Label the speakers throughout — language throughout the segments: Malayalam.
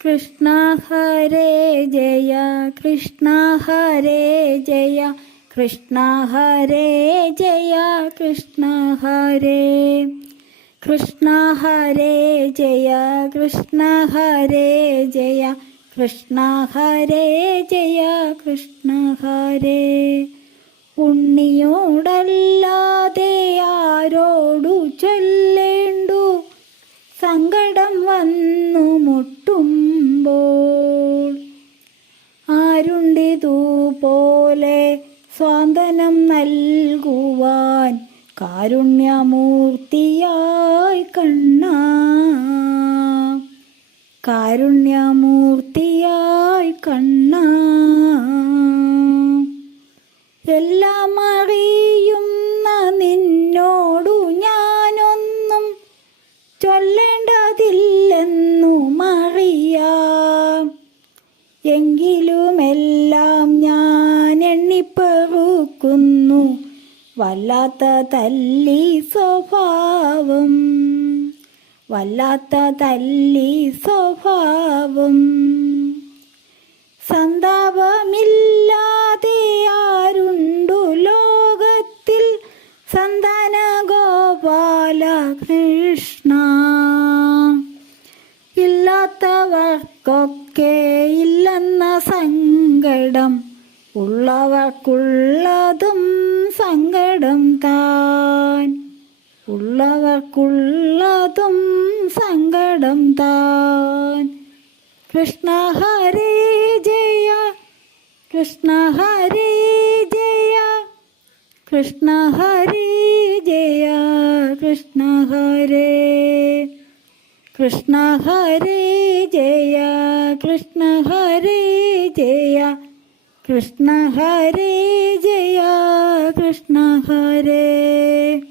Speaker 1: കൃഷ്ണ ഹരേ ജയ കൃഷ്ണ ഹരേ ജയ കൃഷ്ണ ഹരേ ജയ കൃഷ്ണ ഹരേ കൃഷ്ണ ഹരേ ജയ കൃഷ്ണ ഹരേ ജയ കൃഷ്ണ ഹരേ ജയ കൃഷ്ണ ഹരേ ഉണ്ണിയോടല്ലാതെ കാരുണ്യമൂർത്തിയായി കണ്ണ. കാരുണ്യമൂർത്തിയായി കണ്ണ. വല്ലാത്ത തല്ലി സ്വഭാവം. വല്ലാത്ത തല്ലി സ്വഭാവം. സന്താപമില്ലാതെ ആരുണ്ടു ലോകത്തിൽ? സന്താന ഗോപാല കൃഷ്ണ ഇല്ലാത്തവർക്കൊക്കെ ഇല്ലെന്ന സങ്കടം ഉള്ളവർക്കുള്ളതും സങ്കടം താൻ. ഉള്ളവർക്കുള്ളതും സങ്കടം താൻ. കൃഷ്ണ ഹരേ ജയ കൃഷ്ണ ഹരേ ജയ കൃഷ്ണ ഹരേ ജയ കൃഷ്ണ ഹരേ. കൃഷ്ണ ഹരേ ജയ കൃഷ്ണ ഹരേ ജയ. കൃഷ്ണ ഹരേ ജയ കൃഷ്ണ ഹരേ.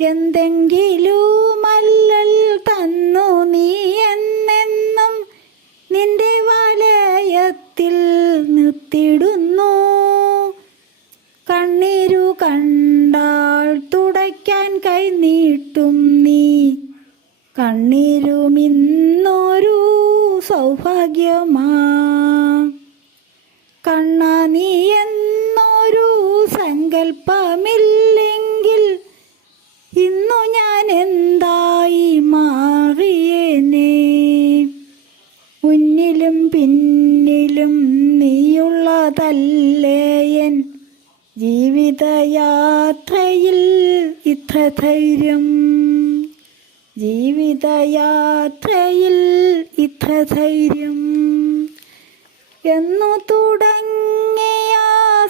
Speaker 1: എന്തെങ്കിലുമല്ലൽ തന്നു നീ എന്നെന്നും നിന്റെ വലയത്തിൽ നിർത്തിടുന്നു കണ്ണീരു കണ്ടാൽ തുടയ്ക്കാൻ കൈ നീട്ടും നീ. കണ്ണീരുമിന്നൊരു സൗഭാഗ്യമാ. നീയുള്ളതല്ലേയൻ ജീവിതയാത്രയിൽ ഇത്ര ധൈര്യം? ജീവിതയാത്രയിൽ ഇത്ര ധൈര്യം? എന്നു തുടങ്ങിയ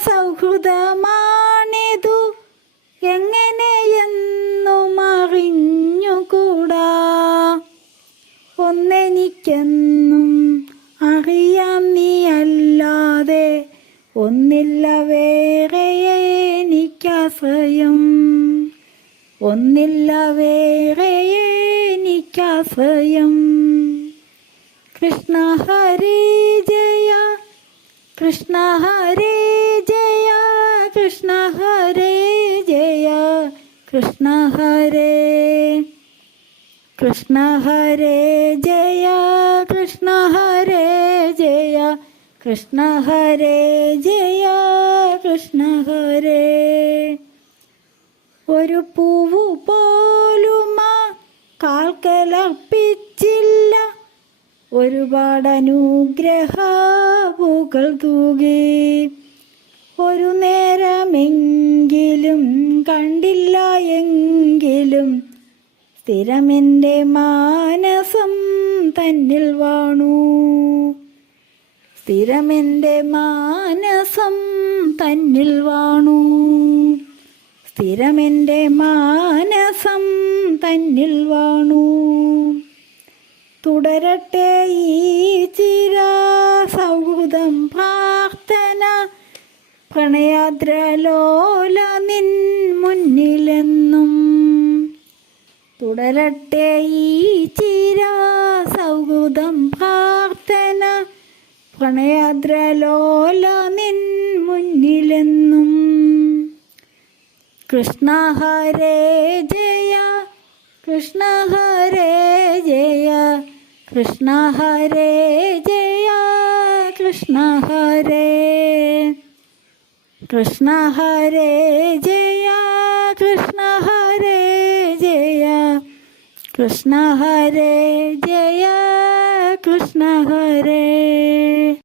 Speaker 1: സൗഹൃദമാണിതു. എങ്ങനെയെന്നു ഒന്നില്ല വേറെ എനിക്കാശ്രയം. ഒന്നില്ല വേറെ എനിക്കാശ്രയം. കൃഷ്ണ ഹരി ജയ കൃഷ്ണ ഹരി ജയ കൃഷ്ണ ഹരേ ജയ കൃഷ്ണ ഹരേ. കൃഷ്ണ ഹരേ ജയ കൃഷ്ണ ഹരേ ജയ. കൃഷ്ണ ഹരേ ജയ കൃഷ്ണ ഹരേ. ഒരു പൂവു പോലുമ കാൽക്കലപ്പിച്ചില്ല ഒരുപാട് അനുഗ്രഹവുകൾ തൂകി. ഒരു നേരമെങ്കിലും കണ്ടില്ല എങ്കിലും സ്ഥിരമെന്റെ മാനസം തന്നിൽ വാണു. സ്ഥിരമെന്റെ മാനസം തന്നിൽ വാണു. സ്ഥിരമെന്റെ മാനസം തന്നിൽ വാണു. തുടരട്ടെ ഈ ചിര സൗഹൃദം പ്രാർത്ഥന. പ്രണയാദ്രലോല നിൻ മുന്നിലെന്നും. തുടരട്ടെ ഈ ചിര സൗഹൃദം പ്രണയാദ്രലോല നിൻ മുന്നിലെന്നും കൃഷ്ണ ഹരേ ജയ കൃഷ്ണ ഹരേ ജയ കൃഷ്ണ ഹരേ ജയ കൃഷ്ണ ഹരേ കൃഷ്ണ ഹരേ ജയ കൃഷ്ണ ഹരേ ജയ കൃഷ്ണ ഹരേ ജയ. കൃഷ്ണ ഹരേ.